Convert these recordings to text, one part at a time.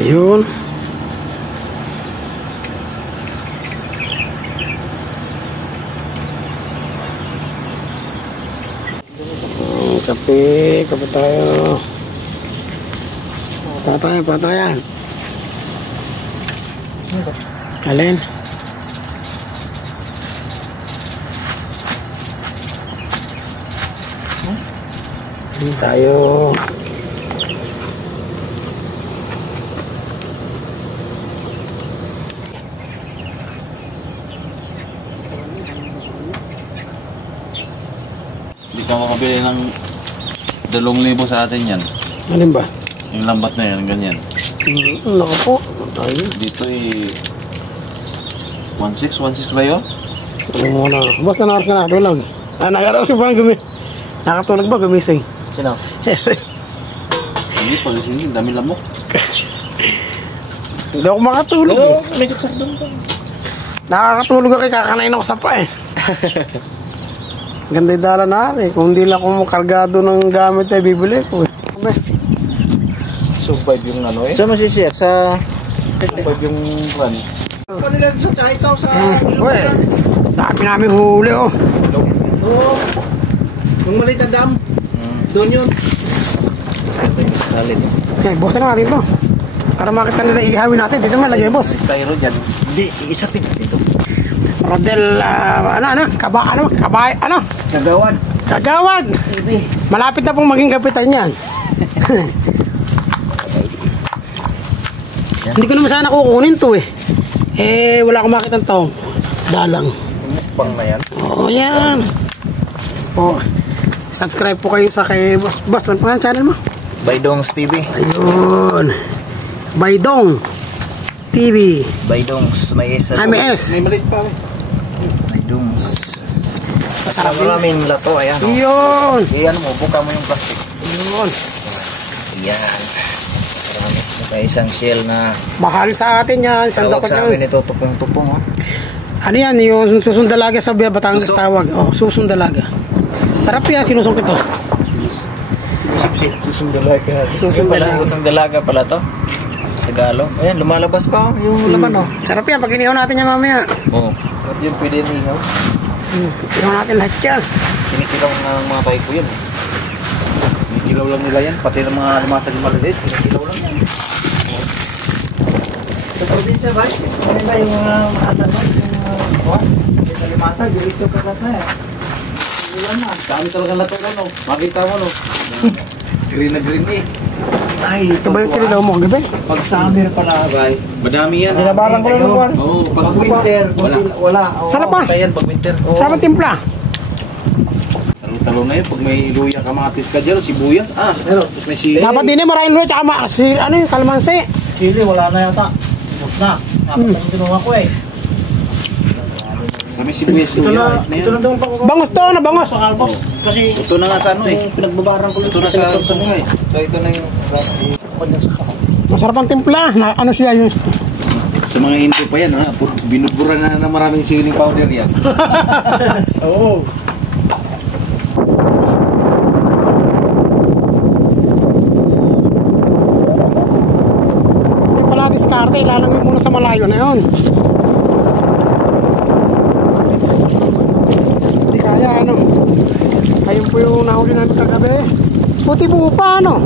Ayun. Kape tayo. Patayan. Alin? Tayo. Hindi ka makabili ng 2,000 sa atin yan. Alin ba? Yung lambat na yan, ganyan. Naku po. Tayo. Dito 1,600 ba yun? Oo na. Basta nakatulog. Nakatulog ba gumising? Sino? Hindi pa, hindi. Dami lamok. Hindi ako makatulog. Oo, may katsak doon pa. Nakakatulog ako, kakanain ako sa pa eh. Ganda yung dala na rin. Kung hindi lang ako kargado ng gamit ay bibili ko eh. Survive yung ano eh. Saan mo sisir? Sa... Survive yung plan. Panilan sa kahit sa... Uy, dami namin huli oh. Oo. Yung maliit na dam. Doon yun. Salit. Okay, bukas na natin to. Para makita nila ihawin natin. Dito man lagay boss. Tayo dyan. Hindi, iisapin dito. Rodel, Kagawad. Malapit na pong maging kapitan yan. Hindi ko naman sana kukunin to eh. Wala akong makita ng taong. Dalang. Mukbang na yan. Oo, yan. Subscribe po kayo sa kay Boss. Ano pa ang channel mo? Baydongs TV. Ayun. Baydong TV. Baydongs. May isa. May S. May maliit pa eh. Baydongs. Masarap maraming lato. Ayan o. Yun. Ayan mo. Buka mo yung plastic. Yun. Ayan. May isang shell na Mahal sa atin yan. tawag sa amin ito. Tupong-tupong. Ano yan? Yung susundalaga sa Batangas tawag. Susundalaga. Sarap yan. Sinusong ito. Susundalaga. Susundalaga pala to. Tagalog. Ayan, lumalabas pa yung laman oh. Sarap yan. Pag inihaw natin yan mamaya. Oo. Yung pwede nihaw. Inihaw natin lahat yan. Kinikilaw ng mga tayo ko yun. Kinikilaw lang nila yan. Pati ng mga limasag yung maliliit. Kinikilaw lang yan. Sa probinsya ba? Ano ba yung mga atanong? Yung limasag, diretso kagat na eh. Dami talaga latukan no. Makita mo no. Green na green eh. Ay, ito ba yung tinilaw mo kagabi? Pag summer pala bay. Madami yan. Binabarang ko lang ng buwan. Oo, Pag winter, wala. Harap pa. Yan pag winter. Sarap ang timpla. Talo na yun. Pag may luya kamatis ka dyan, sibuyas. Pero may sili. Dapat din eh, maraming luya tsaka kalamansi. Chili, wala na yata. Ubus na. Dapat ang tinuha ko eh. Sa may sibuyas Ito na doon pa ko. Bangos to, na bangos. Pakalbos. Kasi ito na nga sa ano eh. pinagbabarang ko lang. Ito na sa sungay. So ito na yung Masarap ang timpla. Ano siya yung... sa mga Indo pa yan ha. Binubura na maraming siling powder yan. Oo. Hindi pala diskarte. Lalagay muna sa malayo na yun. Hindi kaya ano. Ayun po yung nahuli namin kagabi. Puti buo pa ano.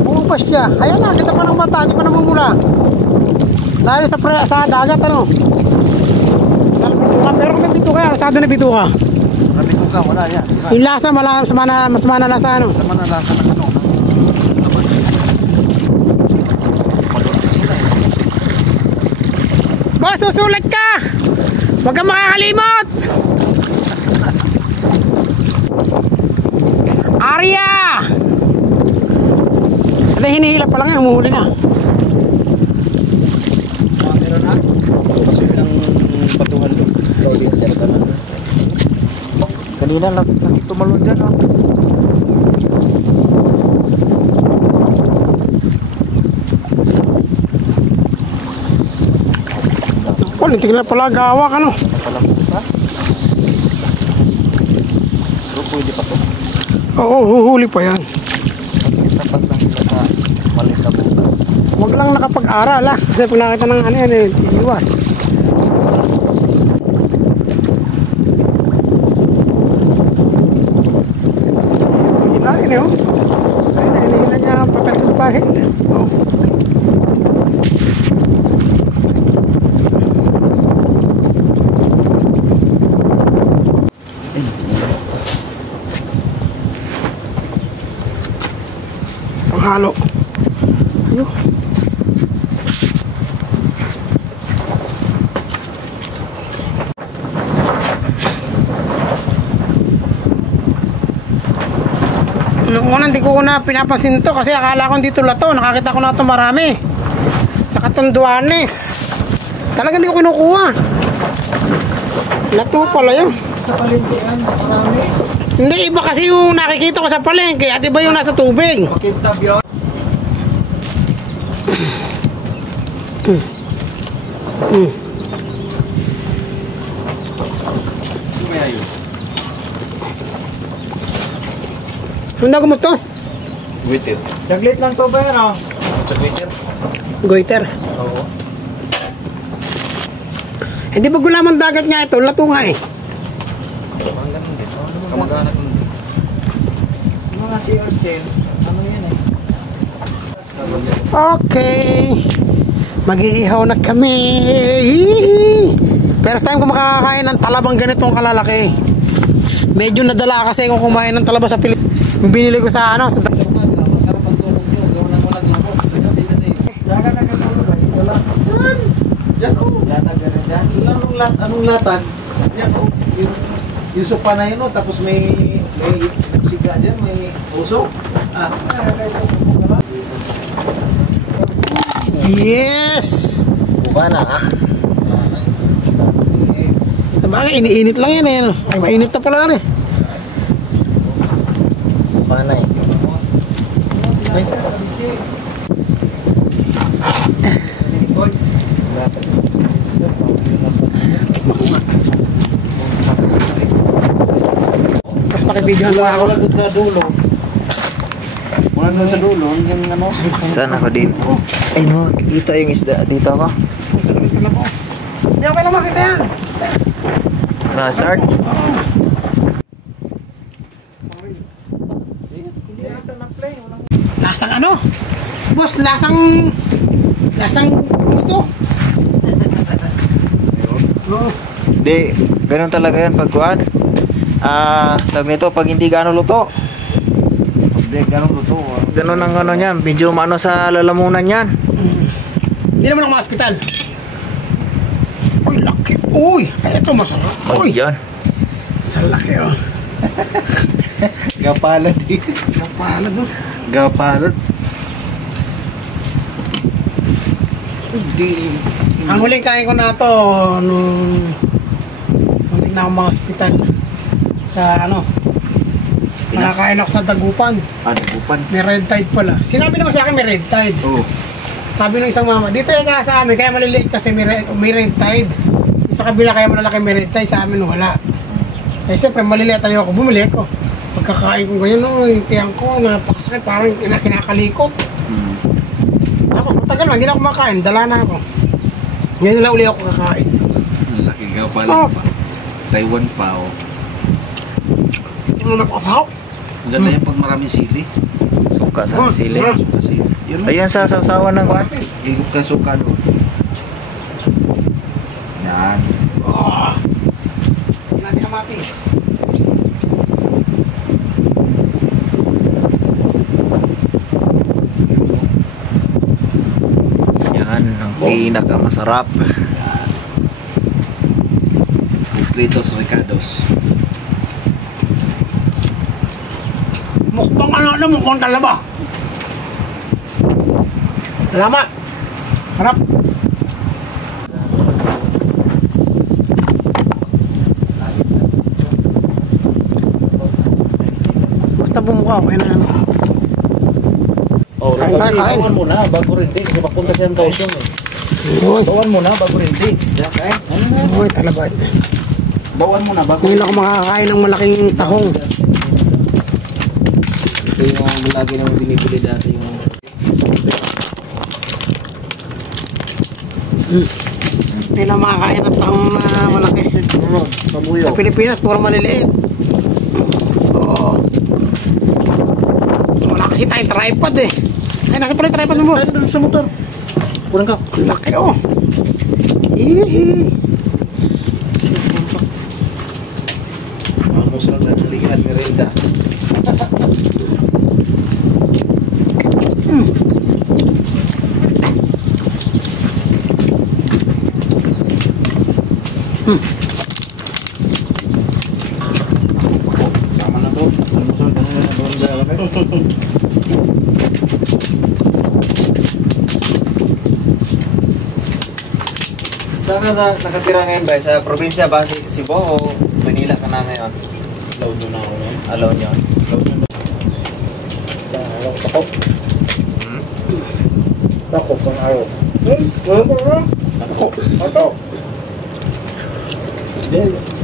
Buo pa siya. Ayan na. Kita pa ng mata. Di pa namumula. Dahil sa dagat ano. Pero kung may bituka, asado na bituka. Bituka, wala yan. Yung lasa, mas mana lasa ano. Naman ang lasa ng ano. Boss, susulat ka! Huwag kang makakalimot! Arya! At hinihila pa lang yan, umuhuli na. Meron na? Kasi yun ang patuhan doon. Loli, talaga na. Kanina lang tumalon dyan oh. Oh, tingnan pala gawak ano. Palang bukas. Pero pwede pa to. Oo, huhuli pa yan. Tapat lang sila sa malit na bukas. Huwag lang nakapag-aral ha. Kasi pag nakita ng ano yan eh, iiwas. Hilahin eh oh. Ayun, hinihila niya ang papel ng bahin. Oh. Halo. Ayun. Noong una hindi ko na pinapansin to kasi akala ko dito lato. Nakakita ko na ito marami. Sa Catanduanes. Talagang hindi ko kinukuha. Lato pala yun. Sa palengke yan, marami. Hindi, iba kasi yung nakikita ko sa palengke at iba yung nasa tubig. Makintab yun. May ayun. Handa ko mo to? Waiter. Saglit lang to ba yan oh? Waiter. Goiter. Oo. Hindi ba gulaman dagat nga ito? Lato nga eh. Ang ganun din. Kamag-anak nun din. Yung mga sea urchin, ano yan eh? Okay. Mag-iihaw na kami. Hihi. First time ko makakakain ng talabang ganitong kalalaki. Medyo nadala kasi kung kumain ng talaba sa Pilipinas. Binili ko sa ano sa Masarap ang tulog nyo. Gawin ang walang ako. Saka nakatulog ba? Ito lang. Yan o. Latag ka rin dyan. Anong latag? Yan o. Yung sopa na yun o. Tapos may siga dyan. May puso. Ah. yes. Buka na ah. Sabagay, iniinit lang yan eh. Ano? Ay, mainit na pala rin. Buka na eh. Ay. Mas makibidyohan mo ako. Wala doon sa dulo. Wala doon sa dulo. Yung ano. Saan ako din? Ay mo, dito yung isda. Dito ako. Hindi ako lang makita yan. Na-start? Lasang ano? Boss, lasang luto. Oo. Hindi, ganun talaga yan pagkuhan. Tawag nito, pag hindi gano'n luto. Hindi, ganun luto. Ganun ang ano yan, medyo maano sa lalamunan yan. Hindi naman ako ma-hospital. Uy, laki. Uy, eto masarap. Uy, Yan. sa laki oh. Gapalad eh. Napalad oh. Gapalad. Hindi. Ang huling kain ko na to nung muntik na ako ma-hospital sa ano. Nakakain ako sa Dagupan. Ano, bupan? May red tide pala. Sinabi naman sa akin may red tide. Oo. Sabi ng isang mama, dito yung nga sa amin, kaya maliliit kasi may red tide. Sa kabila kaya malalaki may red tide, sa amin wala. Eh siyempre maliliit tayo ako, bumili ako. Pagkakain ko ganyan, no, yung tiyang ko, napakasakit, parang kinakalikot. Ako, matagal na, hindi na ako makain, dala na ako. Ngayon na uli ako kakain. Laki gapalad Oh. pa. Taiwan pa oh. Ano nakasahap? Ang ganda yan pag maraming sili. Suka sa sili. Kasi, yun mo. Ayan sa sawsawan ng kuhan. Higup ka suka doon. Yan. Oh. Hindi ka matis. Yan, ang pinakamasarap. Completos Ricardos. Mukbang ano, mukbang talaba. Salamat. Harap. Basta bumuka, okay na ano. Oh, Kain tayo, kain. Tawan mo na bago rin din kasi papunta siya ng Kausong eh. Uy, Tawan mo na bago rin din. Diyan kain. Ano na? uy, talabat. Bawan mo na bago. Ngayon ako makakain ng malaking tahong. Ito yung lagi naman binibili dati yung Hindi na makakain ng taong na malaki. Sa Pilipinas, puro maliliit. Oo. Wala kasi tayong tripod eh. Ay, nasa pala yung tripod mo, boss. Ay, doon sa motor. Kurang ka. Ang laki oh. Hihi. Ang masarap na nalihan, merenda. Sama na to. Saan ka nakatira ngayon ba? Sa probinsya ba? Cebu o Manila ka na ngayon? Load doon ako ngayon. Alaw niyo? Ako. Ako, pang araw. Ako. Ako. Hindi.